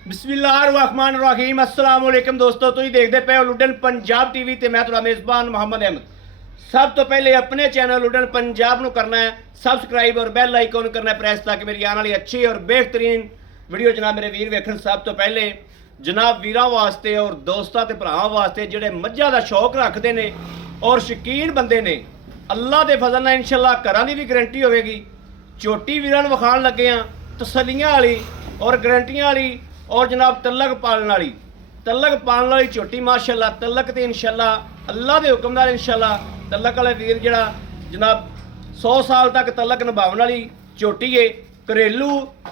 बिस्मिल्लाहिर्रहमानिर्रहीम अस्सलाम वालेकुम दोस्तों, तुम देखते पे हो लुडन पंजाब टीवी ते मैं तुहाडा मेज़बान मोहम्मद अहमद। सब तो पहले अपने चैनल लुडन पंजाब नूं करना है सबसक्राइब और बैल आइकॉन करना है प्रेस, ताकि मेरी आने वाली अच्छी और बेहतरीन वीडियो जनाब मेरे वीर वेखण। सब तो पहले जनाब वीरां वास्ते और दोस्तां ते भरावां वास्ते जिहड़े मੱਝਾਂ दा शौक रखते ने और शकीन बंदे ने, अल्लाह के फजल नाल इंशाअल्लाह घरां दी भी गारंटी होवेगी। झोटी वीरां नूं विखाण लगे हां तसल्लियां वाली और गारंटियां वाली और जनाब तलक पालन वाली झोटी माशाअल्लाह। तलक तो इंशाअल्लाह अल्लाह के हुक्म नाल इंशाअल्लाह तलक वाले वीर जड़ा जनाब 100 साल तक तलक निभाने वाली झोटी है। घरेलू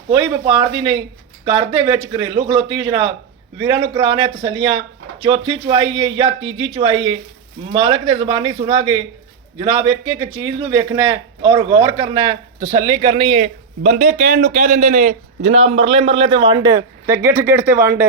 कोई व्यापार दी नहीं, घर दे विच घरेलू खलोती है जनाब। वीरां नूं कराने तसल्लियां, चौथी चुवाई है या तीजी चुवाई है, मालक दे ज़बानी सुनागे जनाब। एक एक चीज़ नूं वेखना है और गौर करना है, तसल्ली करनी है। बंदे कहण नूं कह दिंदे ने जनाब मरले मरले ते वंड ते गिठ गिठ ते वंड।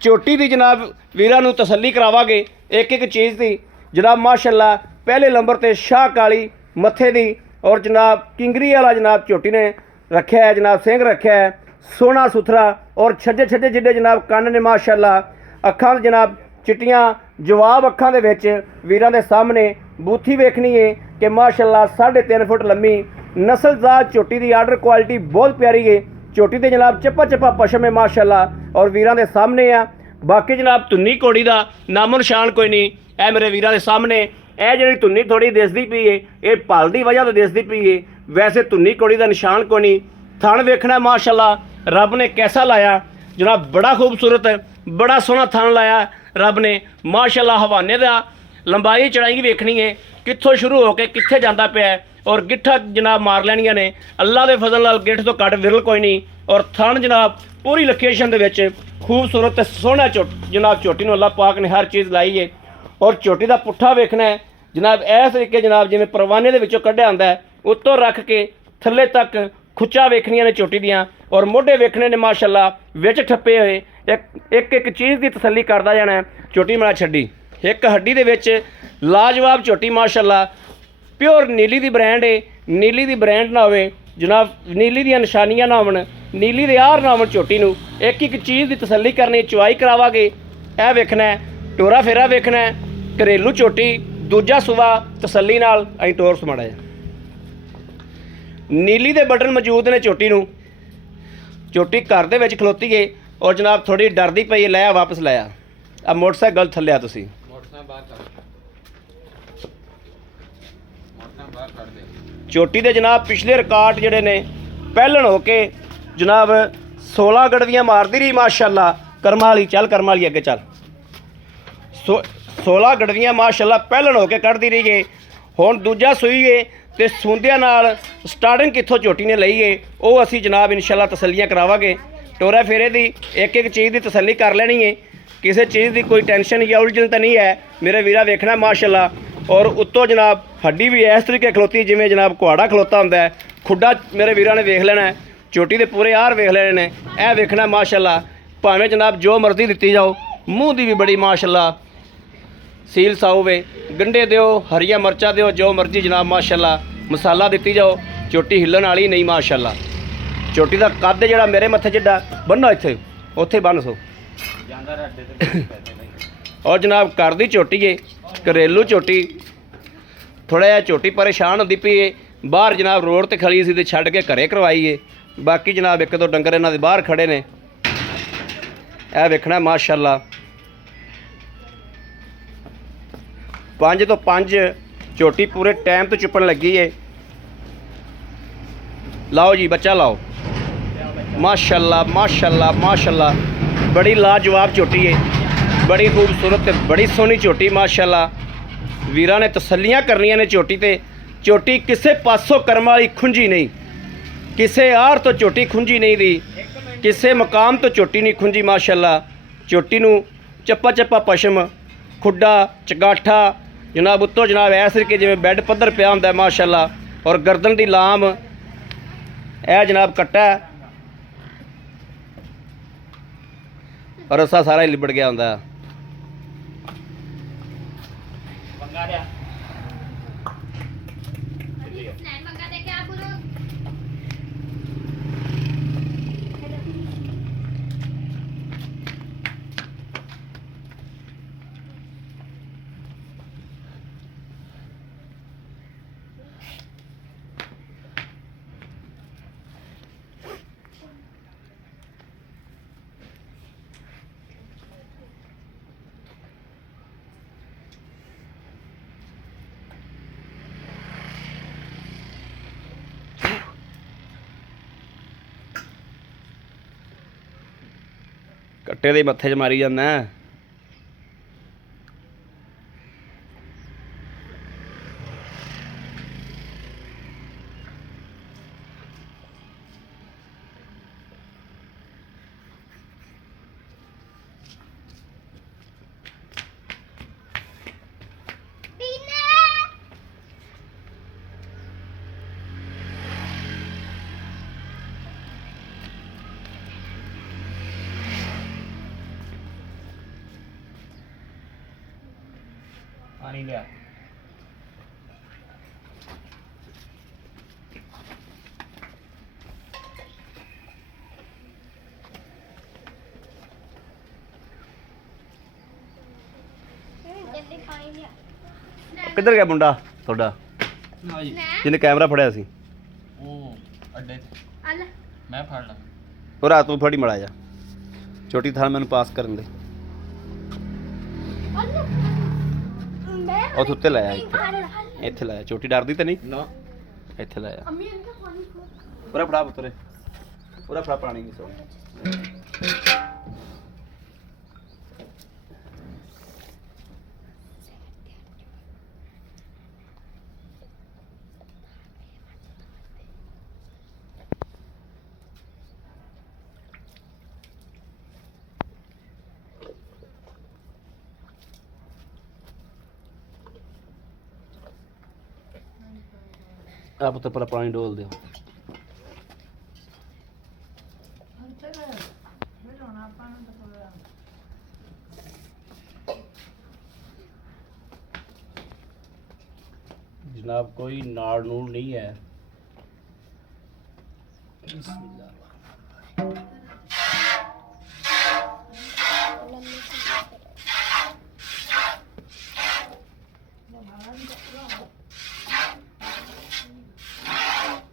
झोटी दी जनाब वीरां नूं तसल्ली करावांगे एक एक चीज़ दी जनाब माशाअल्लाह। पहले नंबर ते शाह काली मत्थे दी और जनाब किंगरी वाला जनाब झोटी ने रखा है जनाब, सिंह रखा है सोहना सुथरा और छज्जे छज्जे जिड्डे जनाब कन्न ने माशाअल्लाह। अखां जनाब चिट्टियां जवाब अखां दे विच वीरां दे सामने। बूथी वेखनी है कि माशाअल्लाह 3.5 फुट लम्मी नस्लजात झोटी की आर्डर क्वालिटी बहुत प्यारी है। झोटी ते जनाब चप्पा चप्पा पशम है माशाअल्लाह और वीरां दे सामने आ। बाकी जनाब धुन्नी घोड़ी का नामो निशान कोई नहीं, ए मेरे वीरां दे सामने। ए जिहड़ी धुन्नी थोड़ी दिसदी पई है ये पल की वजह तो दिसदी पई है, वैसे धुन्नी घोड़ी का निशान कोई नहीं। थण वेखना माशाअल्लाह रब ने कैसा लाया जनाब, बड़ा खूबसूरत बड़ा सोहना थण लाया रब ने माशाअल्लाह। हवाने का लंबाई चढ़ाई वेखनी है कित्थों शुरू होकर कित्थे जाता पिया है और गिट्ठा जनाब मार लैनियां ने अल्लाह के फजल नाल। गिट्ठ तो घट विरल कोई नहीं और थण जनाब पूरी लोकेशन दे विच खूबसूरत सोहना जनाब झोटी नूं अल्लाह पाक ने हर चीज़ लाई है। और झोटी का पुट्ठा वेखना है जनाब इस तरीके जनाब जिवें परवाने दे विचों कढ़िया हुंदा है, उत्तों रख के थल्ले तक खुच्चा वेखनियां ने झोटी दियां और मोढे वेखने ने माशाअल्लाह विच ठप्पे हुए। एक एक चीज़ की तसल्ली करदा जाना है। झोटी मला छड्डी एक हड्डी दे विच लाजवाब झोटी माशाअल्लाह। प्योर नीली दी ब्रांड है, नीली दी ब्रांड ना होवे जनाब, नीली दी निशानियां ना होवन, नीली दे आर ना होवन। झोटी नूं एक एक चीज़ की तसल्ली करनी, चुवाई करावांगे। यह वेखना है टोरा फेरा वेखना है, घरेलू झोटी दूजा सुवा तसल्ली नाल अं टोर समाड़ा है। नीली दे बटन मौजूद ने झोटी नूं। झोटी घर दे विच खलोती है और जनाब थोड़ी डरदी पई है, लाया वापस लाया। अब मोटरसाइकिल गलत थल्लिया तुसीं झोटी दे जनाब पिछले रिकॉर्ड जिहड़े ने पहलन होके जनाब 16 गड़वियां मारदी रही माशाअल्लाह। कर्मा वाली चल, कर्मा वाली अगे चल। 16 गड़वियां माशाअल्लाह पहलन होके कढ़दी रही है। हुण दूजा सूई है तो सूंदियां नाल स्टार्टिंग कित्थों झोटी ने लई है वो असी जनाब इंशाअल्लाह तसल्लियां करावांगे। टोरा फेरे दी एक एक चीज़ की तसल्ली कर लेनी है, किसी चीज़ की कोई टेंशन या उलझन तो नहीं है मेरे वीरा वेखना माशाअल्लाह। और उत्तों जनाब हड्डी भी इस तरीके खलोती जिमें जनाब कुहाड़ा खलोता होंदा है। खुड्डा मेरे वीरा ने वेख लेना है, झोटी के पूरे आर वेख लेने ने। यह वेखना माशाअल्लाह भावें जनाब जो मर्जी दिती जाओ। मूँह की भी बड़ी माशाअल्लाह सील साऊ वे, गंढे दिओ हरिया मरचा दिओ जो मर्जी जनाब माशाअल्लाह मसाला दिती जाओ। झोटी हिलन वाली नहीं माशाअल्लाह। झोटी का कद जिहड़ा मेरे मत्थे जिड्डा बन्नो इत्थे उत्थे बन सो। और जनाब घर दी झोटी है, घरेलू झोटी। थोड़ा जिहा झोटी परेशान होंदी पई है, बाहर जनाब रोड ते खड़ी सी ते छड्ड के घरे करवाई है। बाकी जनाब एक दो डंगर इन्हां दे बाहर खड़े ने। यह वेखना माशाअल्लाह 5 तो 5 झोटी पूरे टाइम तो चुपन लगी है। लाओ जी बच्चा लाओ माशाअल्लाह माशाअल्लाह माशाअल्लाह। बड़ी लाजवाब झोटी है, बड़ी खूबसूरत बड़ी सोहनी झोटी माशाअल्लाह। वीरां ने तसल्लियां करनियां ने झोटी ते। झोटी किसे पासों कर्म वाली खुंजी नहीं, किसे आर तो झोटी खुंजी नहीं दी, किसे मकाम तो झोटी नहीं खुंजी माशाअल्लाह। झोटी नूं चप्पा चप्पा पशम, खुड्डा चगाठा जनाब उत्तों जनाब इस तरीके जिवें बैड पद्धर पिया हुंदा माशाअल्लाह। और गर्दन दी लाम यह जनाब कट्टा और रस्सा सारा ही लिबड़ गया हुंदा। ਕੱਟੇ ਦੇ ਮੱਥੇ 'ਚ ਮਾਰੀ ਜਾਂਦਾ। पानी लिया। किधर गया मुंडा थोड़ा जिन्हें कैमरा फड़िया सी? अड्डे मैं फड़ ला और रात तू फड़ी मड़ा जा छोटी थाल मैंने पास करन दे। ਉਹ ਉੱਤੇ ਲਾਇਆ ਇੱਥੇ ਲਾਇਆ ਛੋਟੀ ਡਰਦੀ ਤਾਂ ਨਹੀਂ ਨਾ ਇੱਥੇ ਲਾਇਆ ਪੂਰਾ ਫੜਾ ਪੁੱਤਰੇ ਪੂਰਾ ਫੜਾ ਪਾਣੀ ਨਹੀਂ ਸੋ आप तो पूरा पानी डोल दो। जनाब कोई नाड़ नूड़ नहीं है।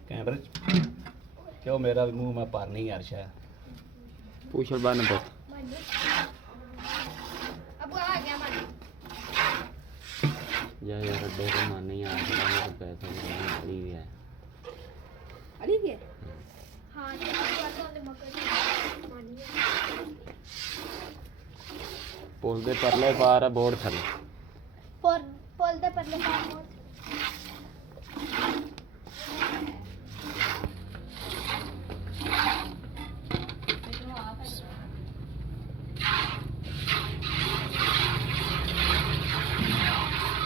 कैमरे क्यों मेरा मुंह में पार नहीं यार शायद पूछ और बार नंबर जा यार अड्डे को मान नहीं आ रहा है तो पैसा अली भी है अली भी है हां पुल दे परले पार बोर्ड थले पुल दे परले पार बोर्ड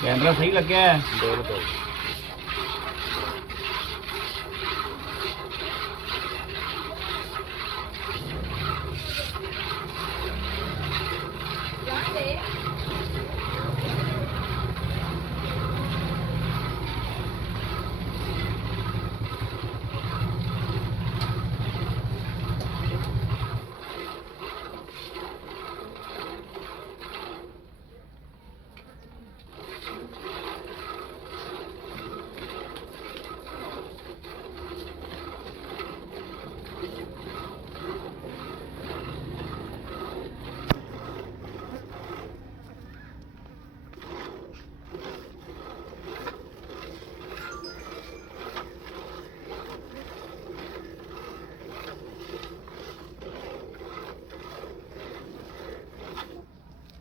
कैमरा सही लग गया है बिल्कुल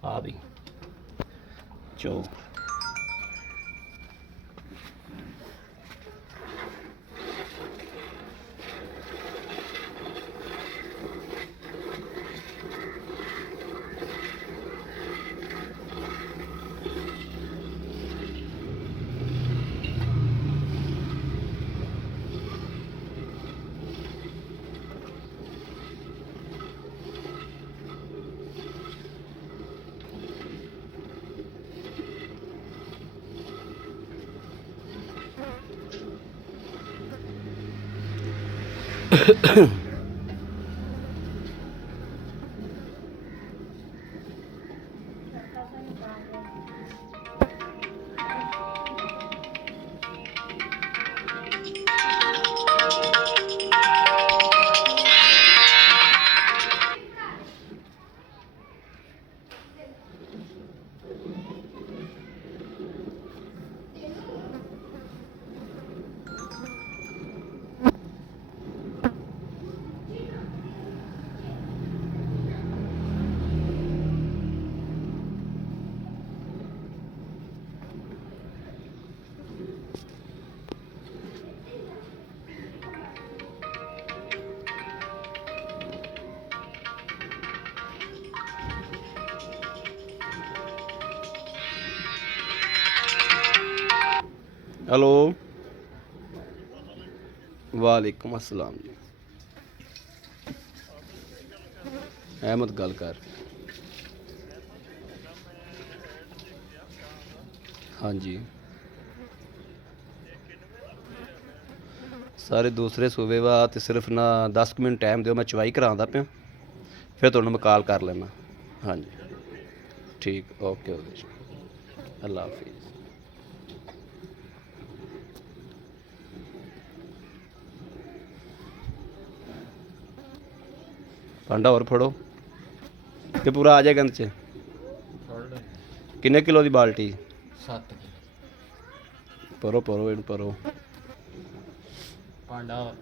आ भी चो हेलो वालेकुम अस्सलाम जी अहमद गल कर हाँ जी सारे दूसरे सूबे वा ते सिर्फ ना 10 मिनट टाइम दिओ मैं चवाई करांदा पिया फिर तुहानूं मैं कॉल कर लेना हाँ जी ठीक ओके ओके जी अल्लाह हाफिज़ भांडा और फड़ो ते पूरा आ जाएगा इंदे च किन्ने किलो दी बाल्टी 7 परो परो इन परो भांडा और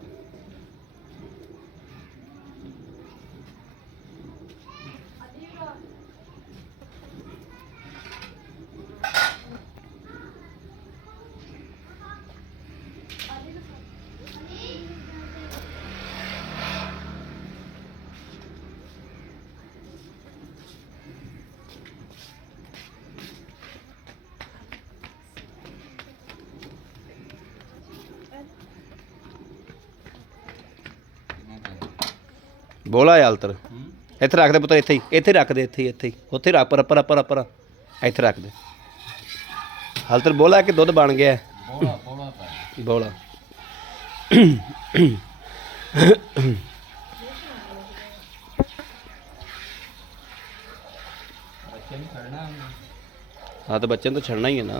ਬੋਲਾ ਯਾਲਤਰ ਇੱਥੇ ਰੱਖ ਦੇ ਪੁੱਤਰ ਇੱਥੇ ਰੱਖ ਦੇ ਇੱਥੇ ਹੀ ਉੱਥੇ ਰੱਖ ਪਰ ਇੱਥੇ ਰੱਖ ਦੇ ਹਾਲਤਰ ਬੋਲਾ ਕਿ ਦੁੱਧ ਬਣ ਗਿਆ ਬੋਲਾ हाँ तो बच्चे ने तो छड़ना ही है ना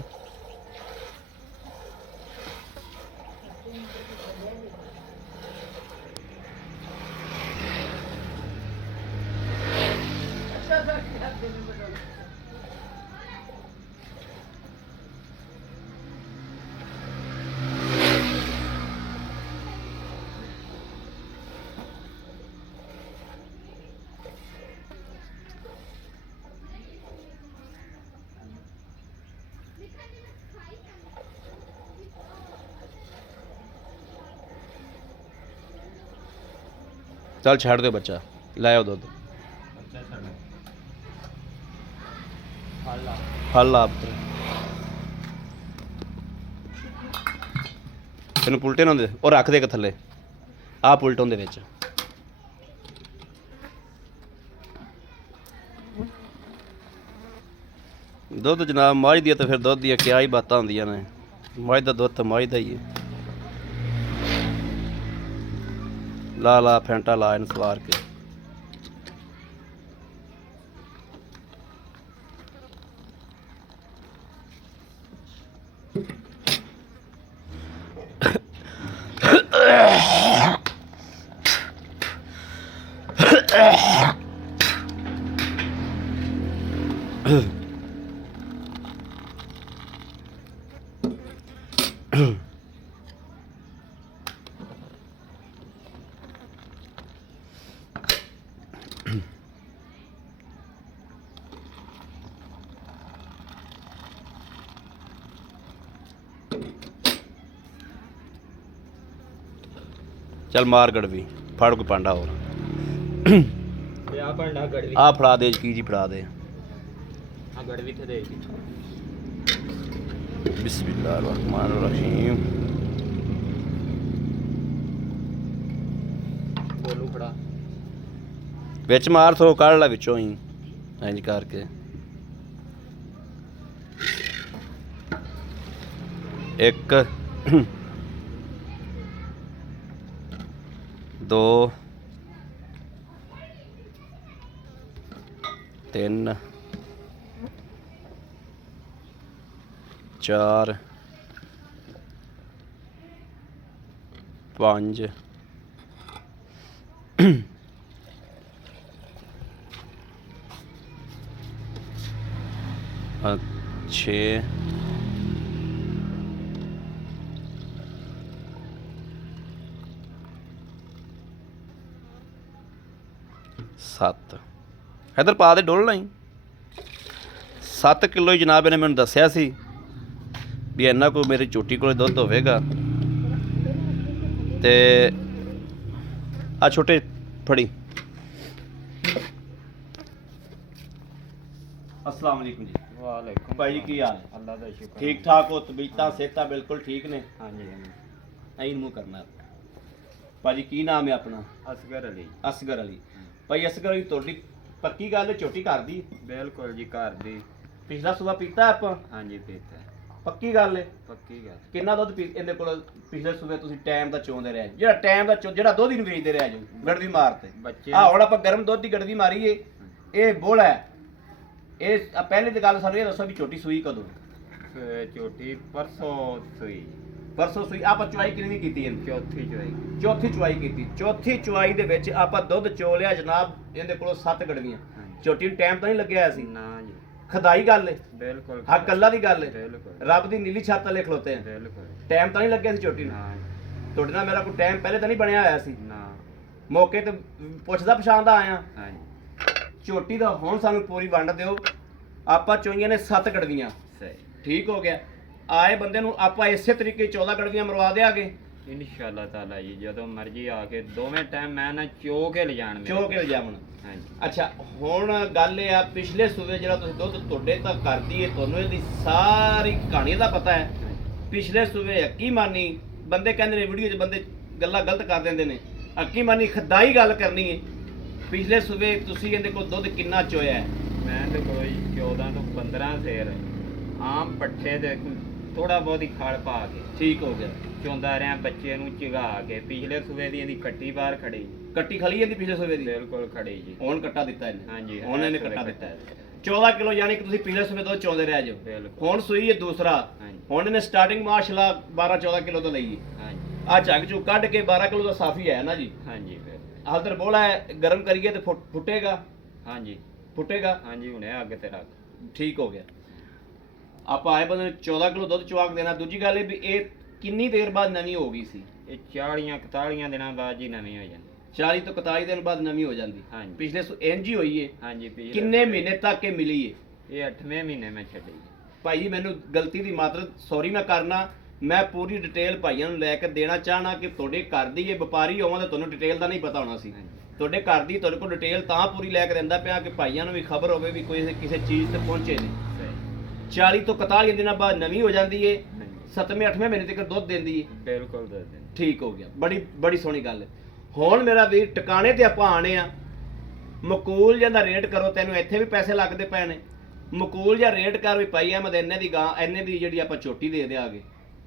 चल छड़ दो बच्चा लाओ दुध फल ला तेन पुलटे ना और रख दे थले आ पुलट होंदे विच दुध जनाब मझ दी तो फिर दुध दी क्या ही बातां होंदियां ने मझ दा दुध तो मझ दा ही है ला ला फेंटा ला इन सवार के चल मार गड़वी फड़ कोई पांडा और आ फड़ा दे की जी फड़ा दे गड़वी थे दे बिस्मिल्लाहिर्रहमानिर्रहीम बोलू फड़ा विच मार थो कढ़ ला विचों ही इंज करके एक दो तीन चार पांच छे सत्त इधर पा दे डोलना ही 7 किलो ही जनाब ने मैंने दसिया सी भी इन्ना को मेरी झोटी को दुध होवेगा ते आ छोटे फड़ी अस्सलाम वालेकुम जी। ਵਾਲੇਕੁਮ ਭਾਈ ਜੀ ਕੀ ਹਾਲ ਹੈ? ਅੱਲਾ ਦਾ ਸ਼ੁਕਰ ਠੀਕ ਠਾਕ ਹੋ? ਤਬੀਅਤਾਂ ਸਿਹਤਾਂ ਬਿਲਕੁਲ ਠੀਕ ਨੇ? ਹਾਂਜੀ ਹਾਂਜੀ ਐਂ ਮੂੰਹ ਕਰਨਾ। ਭਾਜੀ ਕੀ ਨਾਮ ਹੈ ਆਪਣਾ? ਅਸਗਰ ਅਲੀ ਅਸਗਰ ਅਲੀ। ਭਾਈ ਅਸਗਰ ਅਲੀ, ਤੁਹਾਡੀ ਪੱਕੀ ਗੱਲ ਹੈ ਝੋਟੀ ਘਰ ਦੀ? ਬਿਲਕੁਲ ਜੀ ਘਰ ਦੀ। ਪਿਛਲਾ ਸੂਆ ਪੀਤਾ ਆਪਾਂ? ਹਾਂਜੀ ਪੀਤਾ ਪੱਕੀ ਗੱਲ ਹੈ? ਪੱਕੀ ਗੱਲ। ਕਿੰਨਾ ਦੁੱਧ ਇਹਦੇ ਕੋਲ ਪਿਛਲੇ ਸੂਬੇ ਤੁਸੀਂ ਟਾਈਮ ਦਾ ਚੋਂਦੇ ਰਹੇ? ਜਿਹੜਾ ਟਾਈਮ ਦਾ ਜਿਹੜਾ ਦੁੱਧ ਹੀ ਨੂੰ ਵੇਚਦੇ ਰਹੇ ਜੋ ਗੜਵੀ ਮਾਰ ਤੇ ਬੱਚੇ ਆ ਹੁਣ ਆਪਾਂ ਗਰਮ ਦੁੱਧ ਦੀ ਗੜਵੀ ਮਾਰੀਏ। ਇਹ ਬੋਲ ਹੈ। ਇਹ ਪਹਿਲੇ ਦੀ ਗੱਲ ਸਾਨੂੰ ਇਹ ਦੱਸੋ ਵੀ ਝੋਟੀ ਸੂਈ ਕਦੋਂ? ਝੋਟੀ ਪਰਸੋਂ ਸੂਈ। ਪਰਸੋਂ ਸੂਈ। ਆਪਾਂ ਚੁਆਈ ਕਿੰਨੀ ਕੀਤੀ ਇਹਨੂੰ? ਚੌਥੀ ਚੋਈ। ਚੌਥੀ ਚੁਆਈ ਕੀਤੀ। ਚੌਥੀ ਚੁਆਈ ਦੇ ਵਿੱਚ ਆਪਾਂ ਦੁੱਧ ਚੋ ਲਿਆ ਜਨਾਬ ਇਹਦੇ ਕੋਲੋਂ 7 ਗੜਵੀਆਂ। ਝੋਟੀ ਨੂੰ ਟਾਈਮ ਤਾਂ ਨਹੀਂ ਲੱਗਿਆ ਸੀ ਨਾ ਜੀ ਖਦਾਈ ਗੱਲ ਹੈ। ਬਿਲਕੁਲ ਹਾਂ ਕੱਲਾ ਦੀ ਗੱਲ ਹੈ। ਬਿਲਕੁਲ ਰੱਬ ਦੀ ਨੀਲੀ ਛੱਤ ਥੱਲੇ ਖਲੋਤੇ ਆ। ਬਿਲਕੁਲ ਟਾਈਮ ਤਾਂ ਨਹੀਂ ਲੱਗਿਆ ਸੀ ਝੋਟੀ ਨੂੰ? ਨਾ ਤੁਹਾਡੇ ਨਾਲ ਮੇਰਾ ਕੋਈ ਟਾਈਮ ਪਹਿਲੇ ਤਾਂ ਨਹੀਂ ਬਣਿਆ ਹੋਇਆ ਸੀ? ਨਾ। ਮੌਕੇ ਤੇ ਪੁੱਛਦਾ ਪਛਾਣਦਾ ਆਇਆ। ਹਾਂਜੀ ਝੋਟੀ ਦਾ ਹੁਣ ਸਾਨੂੰ ਪੂਰੀ ਵੰਡ ਦਿਓ। ਆਪਾਂ ਚੋਈਆਂ ਨੇ 7 ਗੜਵੀਆਂ। ਸਹੀ। ਠੀਕ ਹੋ ਗਿਆ। ਆਏ ਬੰਦੇ ਨੂੰ ਆਪਾਂ ਇਸੇ ਤਰੀਕੇ 14 ਗੜਵੀਆਂ ਮਰਵਾ ਦਿਆਂਗੇ ਇਨਸ਼ਾਅੱਲਾ ਤਾਲਾ ਜੀ ਜਦੋਂ ਮਰਜ਼ੀ ਆ ਕੇ ਦੋਵੇਂ ਟਾਈਮ ਮੈਂ ਨਾ ਚੋ ਕੇ ਲਿਜਾਣ ਮੇਰੇ ਚੋ ਕੇ ਲਿਜਾਵਣ। ਹਾਂਜੀ ਅੱਛਾ ਹੁਣ ਗੱਲ ਇਹ ਆ, ਪਿਛਲੇ ਸੂਬੇ ਜਿਹੜਾ ਤੁਸੀਂ ਦੁੱਧ ਤੁਹਾਡੇ ਤੱਕ ਕਰਦੀ ਏ, ਤੁਹਾਨੂੰ ਇਹਦੀ ਸਾਰੀ ਕਹਾਣੀ ਦਾ ਪਤਾ ਹੈ। ਪਿਛਲੇ ਸੂਬੇ ਅੱਕੀ ਮਾਨੀ ਬੰਦੇ ਕਹਿੰਦੇ ਨੇ, ਵੀਡੀਓ 'ਚ ਬੰਦੇ ਗੱਲਾਂ ਗਲਤ ਕਰ ਦਿੰਦੇ ਨੇ। ਅੱਕੀ ਮਾਨੀ ਖਦਾਈ ਗੱਲ ਕਰਨੀ ਏ। ਪਿਛਲੇ ਸੂਬੇ ਤੁਸੀਂ ਇਹਦੇ ਕੋਲ ਦੁੱਧ ਕਿੰਨਾ ਚੋਇਆ ਹੈ? ਮੈਂ ਤੇ ਕੋਈ 14 ਤੋਂ 15 ਸੇਰ ਆਮ ਪੱਠੇ ਦੇ ਥੋੜਾ ਬਹੁਤ ਹੀ ਖੜ ਪਾ ਕੇ ਠੀਕ ਹੋ ਗਿਆ। ਚੋਂਦਾ ਰਿਹਾ ਬੱਚੇ ਨੂੰ ਚਿਗਾ ਕੇ। ਪਿਛਲੇ ਸੂਬੇ ਦੀ ਇਹਦੀ ਕੱਟੀ ਬਾਹਰ ਖੜੀ। ਕੱਟੀ ਖਲੀ ਜਾਂਦੀ ਪਿਛਲੇ ਸੂਬੇ ਦੀ? ਬਿਲਕੁਲ ਖੜੀ ਜੀ। ਹੁਣ ਕੱਟਾ ਦਿੱਤਾ ਇਹਨੇ? ਹਾਂਜੀ ਹੁਣ ਇਹਨੇ ਕੱਟਾ ਦਿੱਤਾ ਹੈ। 14 ਕਿਲੋ ਯਾਨੀ ਕਿ ਤੁਸੀਂ ਪਿਛਲੇ ਸੂਬੇ ਤੋਂ ਚੋਂਦੇ ਰਹਿ ਜਾਓ। ਬਿਲਕੁਲ ਹੁਣ ਸੂਈ ਹੈ ਦੂਸਰਾ। ਹਾਂਜੀ ਹੁਣ ਇਹਨੇ ਸਟਾਰਟਿੰਗ ਮਾਸ਼ਾਅੱਲਾ 12-14 ਕਿਲੋ ਤੋਂ ਲਈ ਹਾਂਜੀ ਆ ਝੱਗ ਚੂ ਕੱਢ ਕੇ 12 ਕਿਲੋ ਦਾ ਸਾਫੀ ਹੈ ਨਾ ਜੀ। ਹਾਂਜੀ ਫਿਰ ਹਾਲਦਰ ਬੋਲਾ ਹੈ, ਗਰਮ ਕਰੀਏ ਤੇ ਫੁੱਟੇਗਾ। ਹਾਂਜੀ ਫੁੱਟੇਗਾ। ਹਾਂਜੀ ਹੁਣੇ ਅੱਗ ਤੇ ਰੱਖ। ਠੀਕ ਹੋ ਗਿਆ। ਆਪਾਂ ਆਏ ਬੰਦੇ ਨੂੰ 14 ਕਿਲੋ ਦੁੱਧ ਚੁਆਕ ਦੇਣਾ। ਦੂਜੀ ਗੱਲ ਇਹ ਵੀ ਇਹ ਕਿੰਨੀ ਦੇਰ ਬਾਅਦ ਨਵੀਂ ਹੋ ਗਈ ਸੀ? ਇਹ 40-41 ਦਿਨਾਂ ਬਾਅਦ ਜੀ ਨਵੀਂ ਹੋ ਜਾਂਦੀ। 40 ਤੋਂ 41 ਦਿਨ ਬਾਅਦ ਨਵੀਂ ਹੋ ਜਾਂਦੀ। ਹਾਂਜੀ ਪਿਛਲੇ ਇੰਜ ਹੀ ਹੋਈ ਏ? ਹਾਂਜੀ ਪਿਛਲੇ ਕਿੰਨੇ ਮਹੀਨੇ ਤੱਕ ਇਹ ਮਿਲੀ ਏ? ਇਹ 8ਵੇਂ ਮਹੀਨੇ ਮੈਂ ਛੱਡੀ। ਭਾਈ ਜੀ ਮੈਨੂੰ ਗਲਤੀ ਦੀ ਮਾਤਰ ਸੌਰੀ ਮੈਂ ਕਰਨਾ। ਮੈਂ ਪੂਰੀ ਡਿਟੇਲ ਭਾਈਆਂ ਨੂੰ ਲੈ ਕੇ ਦੇਣਾ ਚਾਹਣਾ ਕਿ ਤੁਹਾਡੇ ਘਰ ਦੀ ਇਹ ਵਪਾਰੀ ਹੋਵਾਂ ਤਾਂ ਤੁਹਾਨੂੰ ਡਿਟੇਲ ਦਾ ਨਹੀਂ ਪਤਾ ਹੋਣਾ ਸੀ। ਤੁਹਾਡੇ ਘਰ ਦੀ ਤੁਹਾਡੇ ਕੋਲ ਡਿਟੇਲ ਤਾਂ ਪੂਰੀ ਲੈ ਕੇ ਦਿੰਦਾ ਪਿਆ ਕਿ ਭਾਈਆਂ ਨੂੰ ਵੀ ਖਬਰ ਹੋਵੇ ਵੀ ਕੋਈ ਕਿਸੇ ਚੀਜ਼ ਤੇ ਪਹੁੰਚੇ ਨੇ। 40 ਤੋਂ 41 ਦਿਨਾਂ ਬਾਅਦ ਨਵੀਂ ਹੋ ਜਾਂਦੀ ਏ। 7ਵੇਂ 8ਵੇਂ ਮਹੀਨੇ ਤੱਕ ਦੁੱਧ ਦਿੰਦੀ ਏ। ਬਿਲਕੁਲ ਦੱਸ ਦਿਨ। ਠੀਕ ਹੋ ਗਿਆ। ਬੜੀ ਸੋਹਣੀ ਗੱਲ ਹੈ। ਹੁਣ ਮੇਰਾ ਵੀਰ ਟਿਕਾਣੇ ਤੇ ਆਪਾਂ ਆਣੇ ਆ। ਮਕੂਲ ਜਾਂ ਦਾ ਰੇਟ ਕਰੋ। ਤੈਨੂੰ ਇੱਥੇ ਵੀ ਪੈਸੇ ਲੱਗਦੇ ਪਏ ਨੇ। ਮਕੂਲ ਜਾਂ ਰੇਟ ਕਰ ਵੀ ਭਾਈ ਅਹਿਮਦ ਇੰਨੇ ਦੀ ਗਾਂ ਇੰਨੇ ਦੀ ਜਿਹੜੀ ਆਪਾਂ ਚੋਟੀ ਦੇ ਦਿਆਂਗੇ।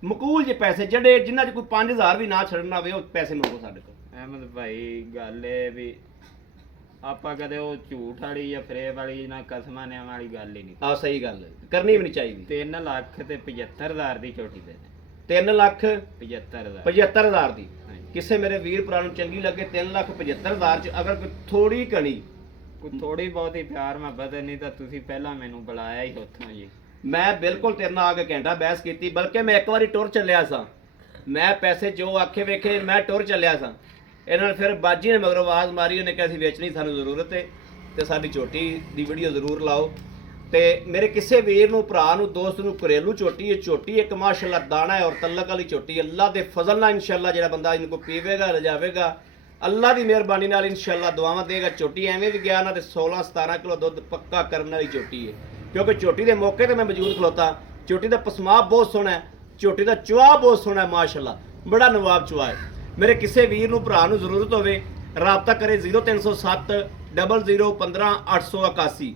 ਮਕੂਲ ਜੇ ਪੈਸੇ ਜਿਹੜੇ ਜਿਨ੍ਹਾਂ 'ਚ ਕੋਈ 5000 ਵੀ ਨਾ ਛੱਡਣਾ ਹੋਵੇ ਉਹ ਪੈਸੇ ਮੰਗੋ ਸਾਡੇ ਕੋਲ। ਅਹਿਮਦ ਭਾਈ ਗੱਲ ਇਹ ਵੀ ਆਪਾਂ ਕਦੇ ਉਹ ਝੂਠ ਵਾਲੀ ਜਾਂ ਫਰੇਬ ਵਾਲੀ ਨਾ ਕਸਮਾਂ ਨੇ ਵਾਲੀ ਗੱਲ ਹੀ ਨਹੀਂ। ਆ ਸਹੀ ਗੱਲ ਹੈ, ਕਰਨੀ ਵੀ ਨਹੀਂ ਚਾਹੀਦੀ। 3 ਲੱਖ ਤੇ 75,000 ਦੀ ਝੋਟੀ ਦੇ 3,75,000 75,000 ਦੀ। ਕਿਸੇ ਮੇਰੇ ਵੀਰ ਭਰਾ ਨੂੰ ਚੰਗੀ ਲੱਗੇ 3,75,000 ਚ ਅਗਰ ਕੋਈ ਥੋੜੀ ਕਣੀ ਕੋਈ ਥੋੜੀ ਬਹੁਤੀ ਪਿਆਰ ਮੁਹੱਬਤ ਨਹੀਂ ਤਾਂ ਤੁਸੀਂ ਪਹਿਲਾਂ ਮੈਨੂੰ ਬੁਲਾਇਆ ਹੀ ਉੱਥੋਂ ਜੀ। ਮੈਂ ਬਿਲਕੁਲ ਤੇਰੇ ਨਾਲ ਆ ਕੇ ਘੰਟਾ ਬਹਿਸ ਕੀਤੀ। ਬਲਕਿ ਮੈਂ ਇੱਕ ਵਾਰੀ ਟੁਰ ਚੱਲਿਆ ਸਾਂ। ਮੈਂ ਪੈਸੇ ਜੋ ਆਖੇ ਵੇਖੇ ਮੈਂ ਟੁਰ ਚੱਲਿਆ ਸਾਂ। ਇਹਨਾਂ ਨੇ ਫਿਰ ਬਾਜੀ ਨੇ ਮਗਰੋਂ ਆਵਾਜ਼ ਮਾਰੀ। ਉਹਨੇ ਕਿਹਾ ਅਸੀਂ ਵੇਚਣੀ, ਸਾਨੂੰ ਜ਼ਰੂਰਤ ਹੈ ਤੇ ਸਾਡੀ ਝੋਟੀ ਦੀ ਵੀਡੀਓ ਜ਼ਰੂਰ ਲਾਓ। ਤੇ ਮੇਰੇ ਕਿਸੇ ਵੀਰ ਨੂੰ ਭਰਾ ਨੂੰ ਦੋਸਤ ਨੂੰ ਘਰੇਲੂ ਝੋਟੀ ਹੈ। ਝੋਟੀ ਇੱਕ ਮਾਸ਼ਾਅੱਲਾ ਦਾਣਾ ਹੈ ਔਰ ਤਲਕ ਵਾਲੀ ਝੋਟੀ। ਅੱਲਾ ਦੇ ਫਜ਼ਲ ਨਾਲ ਇਨਸ਼ਾਅੱਲਾ ਜਿਹੜਾ ਬੰਦਾ ਇਹਨੂੰ ਕੋ ਪੀਵੇਗਾ ਰਜਾਵੇਗਾ ਅੱਲਾ ਦੀ ਮਿਹਰਬਾਨੀ ਨਾਲ ਇਨਸ਼ਾਅੱਲਾ ਦੁਆਵਾਂ ਦੇਗਾ। ਝੋਟੀ ਐਵੇਂ ਵੀ ਗਿਆ ਨਾ ਤੇ 16-17 ਕਿਲੋ ਦੁੱਧ ਪੱਕਾ ਕਰਨ ਵਾਲੀ ਝੋਟੀ ਹੈ। ਕਿਉਂਕਿ ਝੋਟੀ ਦੇ ਮੌਕੇ ਤੇ ਮੈਂ ਮੌਜੂਦ ਖਲੋਤਾ। ਝੋਟੀ ਦਾ ਪਸਮਾਬ ਬਹੁਤ ਸੋਹਣਾ ਹੈ। ਝੋਟੀ ਦਾ ਚੁਆ ਬਹੁਤ ਸੋਹਣਾ ਹੈ ਮਾਸ਼ਾਅੱਲਾ। ਬੜਾ ਨਵਾਬ ਚੁਆ ਹੈ। ਮੇਰੇ ਕਿਸੇ ਵੀਰ ਨੂੰ ਭਰਾ ਨੂੰ ਜ਼ਰੂਰਤ ਹੋਵੇ ਰਾਬਤਾ ਕਰੇ 0307 00 15 881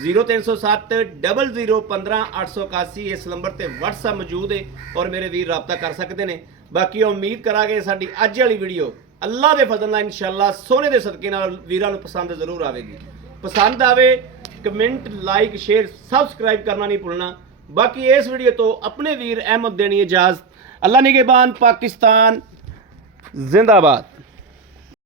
0307 00 15 881। ਇਸ ਨੰਬਰ ਤੇ WhatsApp ਮੌਜੂਦ ਹੈ ਔਰ ਮੇਰੇ ਵੀਰ ਰਾਬਤਾ ਕਰ ਸਕਦੇ ਨੇ। ਬਾਕੀ ਉਮੀਦ ਕਰਾਂਗੇ ਸਾਡੀ ਅੱਜ ਵਾਲੀ ਵੀਡੀਓ ਅੱਲਾ ਦੇ ਫਜ਼ਲ ਨਾਲ ਇਨਸ਼ਾਅੱਲਾ ਸੋਨੇ ਦੇ ਸਦਕੇ ਨਾਲ ਵੀਰਾਂ ਨੂੰ ਪਸੰਦ ਜ਼ਰੂਰ ਆਵੇਗੀ। ਪਸੰਦ ਆਵੇ ਕਮੈਂਟ ਲਾਈਕ ਸ਼ੇਅਰ ਸਬਸਕ੍ਰਾਈਬ ਕਰਨਾ ਨਹੀਂ ਭੁੱਲਣਾ। ਬਾਕੀ ਇਸ ਵੀਡੀਓ ਤੋਂ ਆਪਣੇ ਵੀਰ ਅਹਿਮਦ ਦੇਣੀ ਇਜਾਜ਼ਤ। ਅੱਲਾ ਨਿਗਹਿਬਾਨ। ਪਾਕਿस्तान जिंदाबाद।